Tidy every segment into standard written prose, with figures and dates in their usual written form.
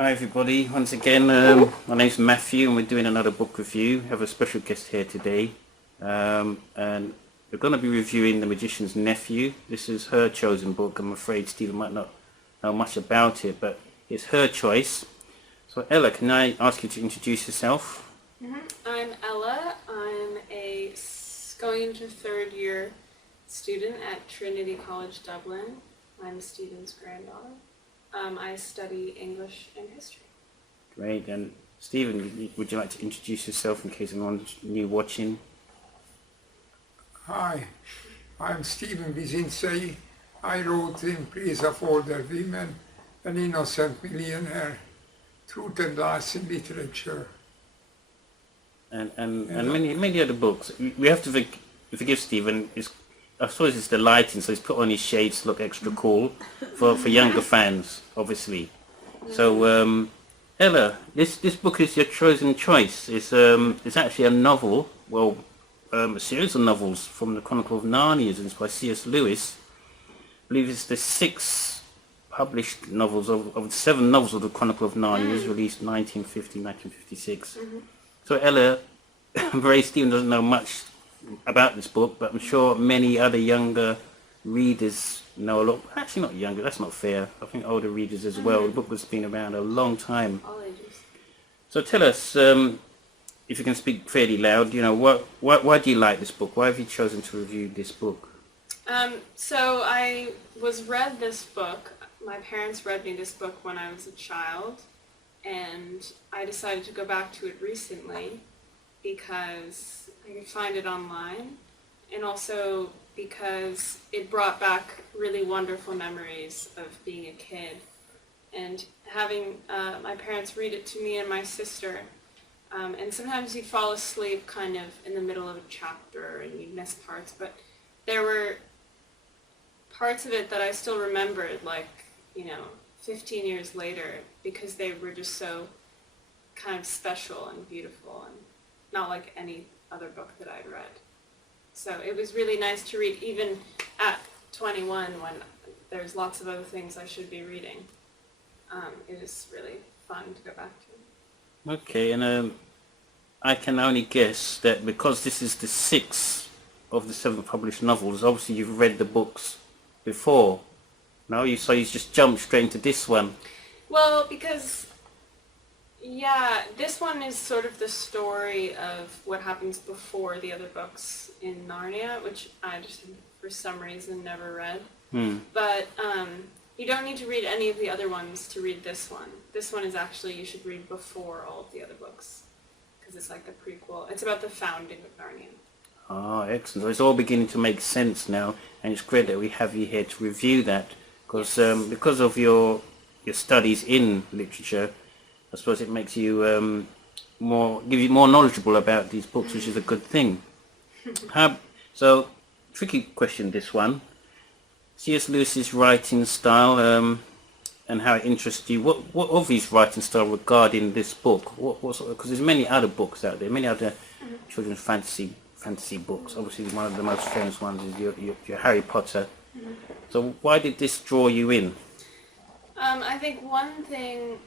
Hi everybody, once again my name's Matthew and we're doing another book review. We have a special guest here today and we're going to be reviewing The Magician's Nephew. This is her chosen book. I'm afraid Stephen might not know much about it, but it's her choice. So Ella, can I ask you to introduce yourself? I'm Ella. I'm a going into third year student at Trinity College Dublin. I'm Stephen's granddaughter. I study English and history. Great. And Stephen, would you like to introduce yourself in case anyone's new watching? Hi, I'm Stephen Vizinczey. I wrote In Praise of Older Women, An Innocent Millionaire, Truth and Lies in Literature. And many other books. We have to forgive Stephen. I suppose it's the lighting, so he's put on his shades to look extra cool for younger fans, obviously. So, Ella, this book is your chosen choice. It's actually a novel, a series of novels from the Chronicles of Narnia. It's by C.S. Lewis. I believe it's the 6 published novels of the 7 novels of the Chronicle of Narnia. It was released 1950, 1956. So, Ella, I'm afraid Stephen doesn't know much about this book, but I'm sure many other younger readers know a lot. Actually, not younger, that's not fair. I think older readers as well. The book has been around a long time. All ages. So tell us, if you can speak fairly loud, why do you like this book? Why have you chosen to review this book? So I read this book. My parents read me this book when I was a child, and I decided to go back to it recently because I could find it online, and also because it brought back really wonderful memories of being a kid and having my parents read it to me and my sister. And sometimes you'd fall asleep kind of in the middle of a chapter and you'd miss parts, but there were parts of it that I still remembered, 15 years later, because they were just so kind of special and beautiful and not like any other book that I'd read. So it was really nice to read even at 21 when there's lots of other things I should be reading. It was really fun to go back to. Okay, and I can only guess that because this is the 6th of the 7 published novels, obviously you've read the books before. No, you just jumped straight into this one. Well, because this one is sort of the story of what happens before the other books in Narnia, which I just, for some reason, never read. But you don't need to read any of the other ones to read this one. This one is actually, you should read before all of the other books, because it's like the prequel. It's about the founding of Narnia. Ah, excellent. So it's all beginning to make sense now, and it's great that we have you here to review that, because of your studies in literature, I suppose it makes you give you more knowledgeable about these books, which is a good thing. So, tricky question, this one. C.S. Lewis's writing style and how it interests you. What of his writing style regarding this book? Because there's many other books out there, many other children's fantasy books. Obviously, one of the most famous ones is your Harry Potter. So, why did this draw you in? I think one thing.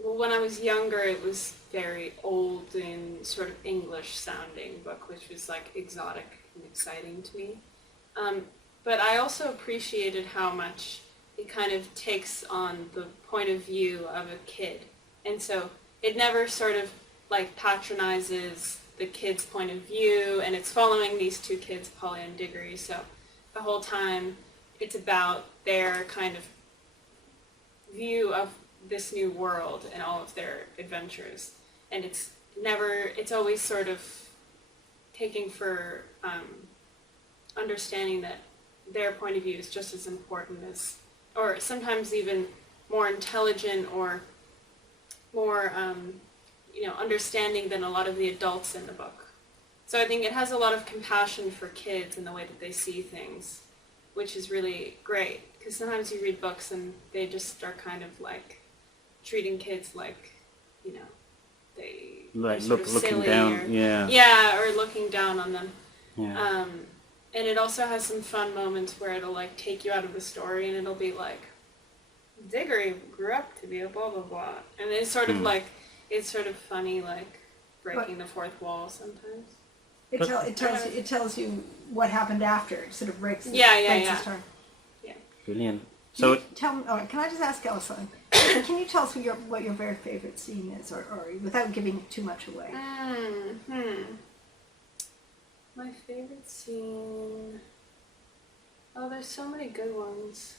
Well, when I was younger, it was very old and sort of English-sounding book, which was like exotic and exciting to me. But I also appreciated how much it kind of takes on the point of view of a kid. And so it never sort of like patronizes the kid's point of view, and it's following these 2 kids, Polly and Diggory. So the whole time it's about their kind of view of this new world and all of their adventures, and it's always sort of taking for understanding that their point of view is just as important as, or sometimes even more intelligent or more understanding than a lot of the adults in the book. So I think it has a lot of compassion for kids in the way that they see things, which is really great, because sometimes you read books and they just are kind of like treating kids like, they looking down, or looking down on them. Yeah. And it also has some fun moments where it'll like take you out of the story and it'll be like, Diggory grew up to be a blah blah blah, and it's sort of like it's sort of funny, like breaking the fourth wall sometimes. It tells you what happened after. It sort of breaks. Yeah. The story. Brilliant. Can So, you tell me, can I just ask Ella something? Can you tell us what your very favorite scene is, or without giving too much away? My favorite scene. Oh, there's so many good ones.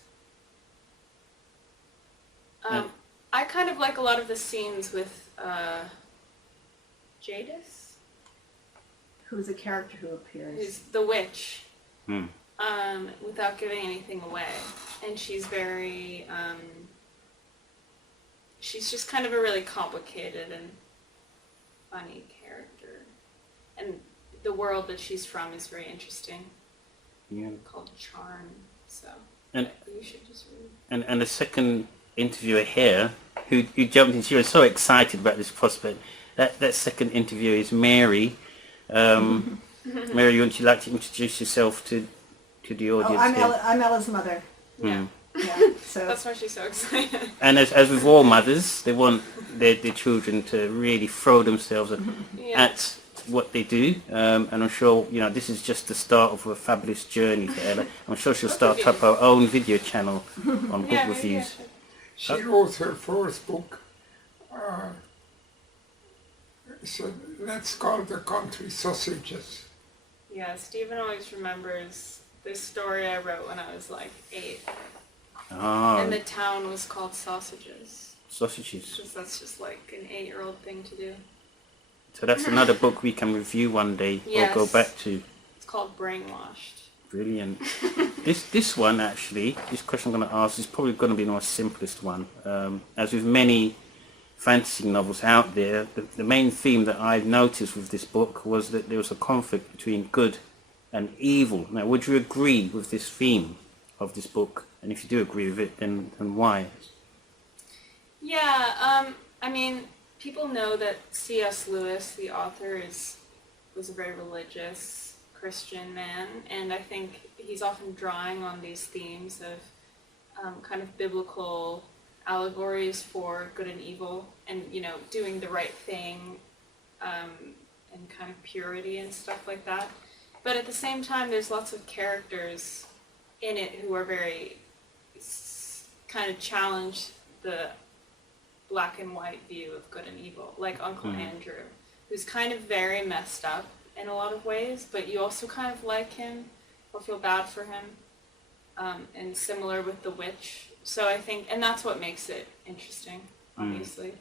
I kind of like a lot of the scenes with Jadis, Who's a character who appears? who's the witch. Without giving anything away, and she's very. She's just kind of a really complicated and funny character, and the world that she's from is very interesting. yeah. Called Charm, so And you should just read. and the second interviewer here, who jumped in, she was so excited about this prospect. That second interviewer is Mary. Mary, would you like to introduce yourself to the Oh, audience here? I'm Ella's mother. Yeah, Yeah, so that's why she's so excited. And as with all mothers, they want their children to really throw themselves Yeah. at what they do. And I'm sure, this is just the start of a fabulous journey for Ella. I'm sure she'll start up her own video channel on book Yeah, maybe I reviews. should. She wrote her first book. So let's call the country Sausages. Yeah, Stephen always remembers this story I wrote when I was like 8, and the town was called Sausages. Sausages. Because that's just like an 8-year-old thing to do. So that's another book we can review one day Yes. or go back to. It's called Brainwashed. Brilliant. This one actually, this question I'm going to ask is probably going to be the most simplest one. As with many fantasy novels out there, the main theme that I've noticed with this book was that there was a conflict between good and evil. Now, would you agree with this theme of this book? And if you do agree with it, then why? Yeah, I mean, people know that C.S. Lewis, the author, was a very religious Christian man, and I think he's often drawing on these themes of kind of biblical allegories for good and evil, and doing the right thing, and kind of purity and stuff like that. But at the same time, there's lots of characters in it who are very kind of challenge the black and white view of good and evil, like Uncle Andrew, who's kind of very messed up in a lot of ways, but you also kind of like him or feel bad for him, and similar with the witch. So I think, and that's what makes it interesting, obviously.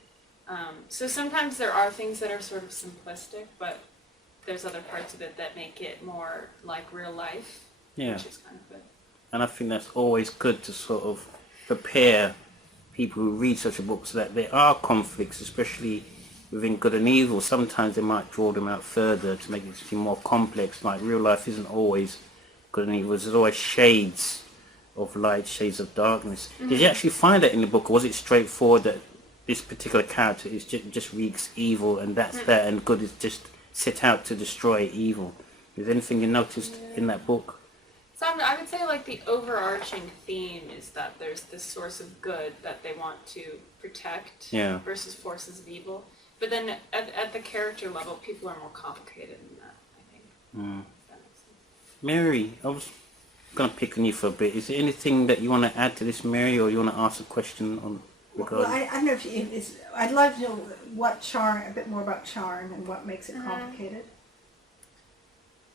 So sometimes there are things that are sort of simplistic, but there's other parts of it that make it more like real life, which is kind of good. And I think that's always good to sort of prepare people who read such a book so that there are conflicts, especially within good and evil. Sometimes they might draw them out further to make it seem more complex, like real life isn't always good and evil. There's always shades of light, shades of darkness. Did you actually find that in the book, or was it straightforward that this particular character is just wreaks evil and that's that, and good is just set out to destroy evil? Is there anything you noticed in that book? So I would say like the overarching theme is that there's this source of good that they want to protect versus forces of evil. But then at the character level, people are more complicated than that, I think. If that makes sense. Mary, I was going to pick on you for a bit. Is there anything that you want to add to this, Mary, or you want to ask a question on regarding? Well, I don't know if I'd love to know a bit more about Charn and what makes it complicated.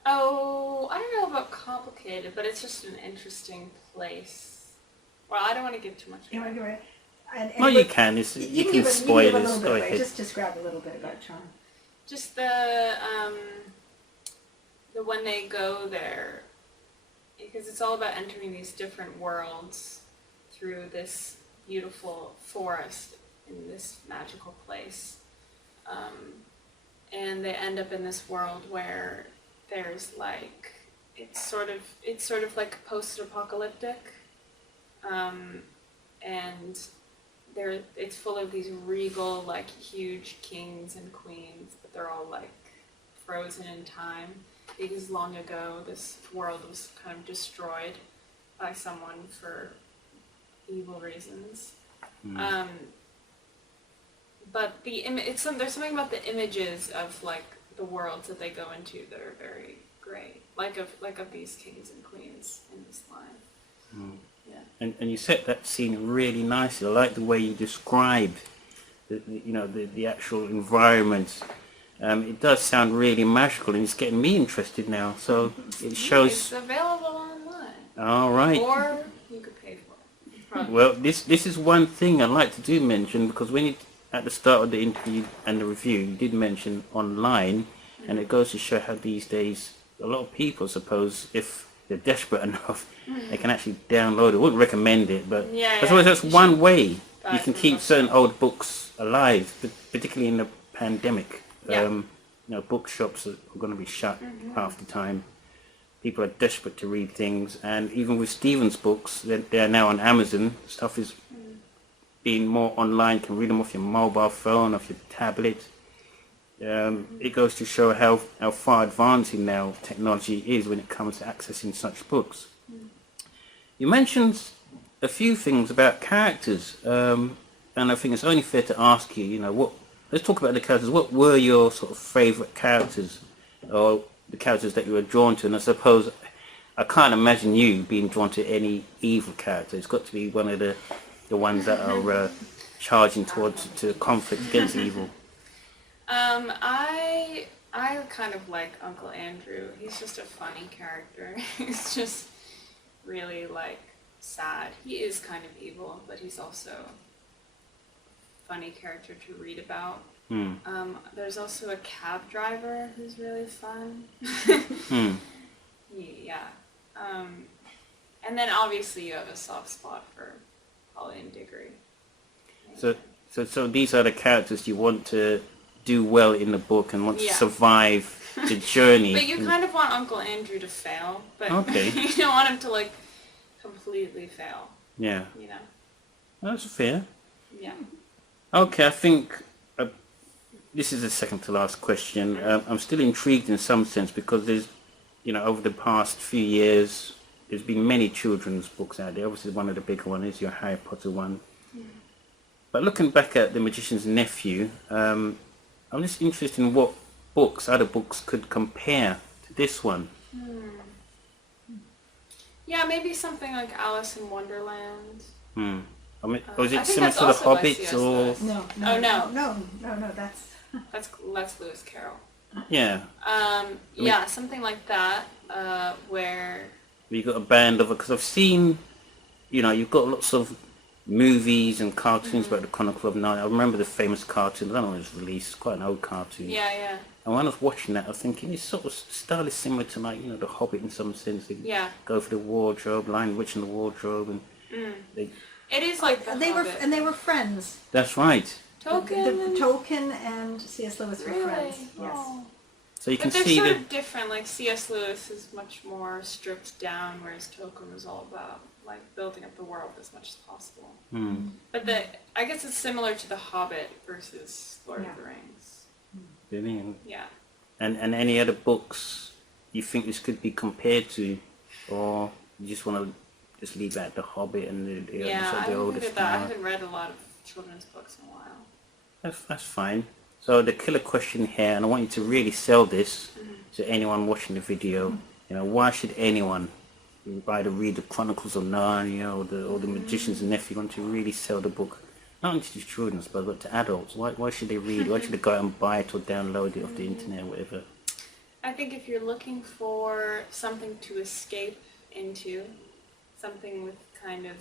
Oh, I don't know about complicated, but it's just an interesting place. Well, I don't want to give too much You away. want to give it? No, you can. You can give spoil a it. little bit Go away. ahead. Just describe a little bit about Charn. Just the when they go there, because it's all about entering these different worlds through this beautiful forest in this magical place, and they end up in this world where there's like it's sort of like post-apocalyptic, and it's full of these regal, like, huge kings and queens, but they're all like frozen in time because long ago this world was kind of destroyed by someone for evil reasons. But there's something about the images of like the worlds that they go into that are very great, like of these kings and queens in this line. Yeah. And you set that scene really nicely. I like the way you describe the actual environment. It does sound really magical, and it's getting me interested now. So it shows. It's available online. All right. Or you could pay for it. Probably. Well, this is one thing I'd like to do mention, because when you at the start of the interview and the review, you did mention online, and it goes to show how these days a lot of people, suppose, if they're desperate enough, they can actually download it. I wouldn't recommend it, but I suppose that's one way you can keep certain old books alive, particularly in the pandemic. Bookshops are going to be shut half the time. People are desperate to read things, and even with Stephen's books, they are now on Amazon. Stuff is being more online. You can read them off your mobile phone, off your tablet. It goes to show how far advancing now technology is when it comes to accessing such books. You mentioned a few things about characters, and I think it's only fair to ask you, let's talk about the characters. What were your sort of favourite characters, or the characters that you were drawn to? And I suppose I can't imagine you being drawn to any evil character. It's got to be one of the ones that are charging towards to conflict against evil. I kind of like Uncle Andrew. He's just a funny character. He's just really like sad. He is kind of evil, but he's also a funny character to read about. There's also a cab driver who's really fun. Yeah. And then obviously you have a soft spot for Holly and Diggory. So these are the characters you want to do well in the book and want to survive the journey. But you kind of want Uncle Andrew to fail, but okay. You don't want him to like completely fail. Yeah. That's fair. Yeah. Okay, I think this is the second to last question. I'm still intrigued in some sense because there's, over the past few years, there's been many children's books out there. Obviously, one of the bigger ones is your Harry Potter one. But looking back at The Magician's Nephew, I'm just interested in what other books could compare to this one. Yeah, maybe something like Alice in Wonderland. I mean, was it similar to The Hobbit or? No, That's Lewis Carroll. Yeah. Yeah, something like that, where You got a band of, because I've seen, you've got lots of movies and cartoons about the Chronicles of Narnia. I remember the famous cartoon. I don't know when it was released. It's quite an old cartoon. Yeah. And when I was watching that, I was thinking it's sort of style is similar to like The Hobbit in some sense. They go for the wardrobe, Lion Witch in the wardrobe, and it is like the Hobbit. They were friends. That's right. Tolkien and C.S. Lewis were friends. Yes. Oh. So you can But they're see sort the of different. Like C.S. Lewis is much more stripped down, whereas Tolkien was all about like building up the world as much as possible. But I guess it's similar to The Hobbit versus Lord of the Rings. brilliant. Yeah. And any other books you think this could be compared to, or you just want to just leave out The Hobbit and the older I stuff? haven't read a lot of children's books in a while. That's fine. So the killer question here, and I want you to really sell this to anyone watching the video. Why should anyone either read the Chronicles of Narnia or the Magician's Nephew? Want to really sell the book, not only to children, but to adults. Why should they read? Why should they go out and buy it or download it off the internet or whatever? I think if you're looking for something to escape into, something with kind of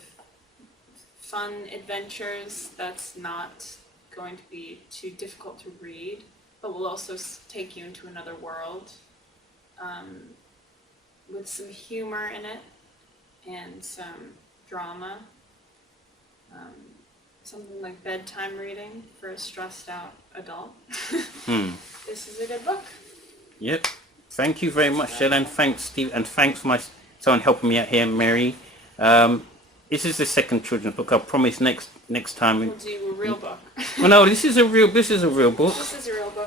fun adventures that's not going to be too difficult to read, but will also take you into another world, with some humor in it and some drama, something like bedtime reading for a stressed out adult. This is a good book. Yep. Thank you very much, Shella, and thanks, Steve, and thanks for someone helping me out here, Mary. This is the second children's book. I promise next time We'll do a real book. Well, no, this is a real book. This is a real book.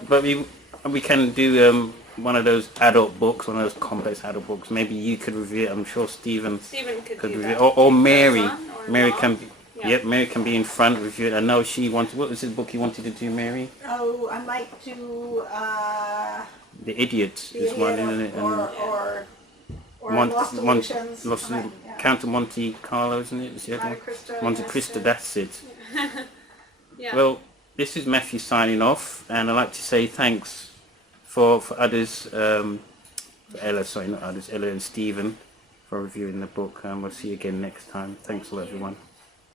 But we can do one of those adult books, one of those complex adult books. Maybe you could review it. I'm sure Stephen Stephen could do review that. it. Or Mary. Or Mary mom. can, Yeah. yep, Mary can be in front with you. I know she wanted. What was the book you wanted to do, Mary? Oh, I might do The Idiot the is one, Idiot isn't it? or Mon- Lost Mon- Illusions. Lost I might- yeah. Count of Monte Carlo, isn't it? Is the other Monte one? Cristo, Monte yes, Cristo, yes. that's it. Yeah. Well, this is Matthew signing off, and I'd like to say thanks for others, for Ella, sorry, not others, Ella and Stephen, for reviewing the book. We'll see you again next time. Thanks a lot, everyone.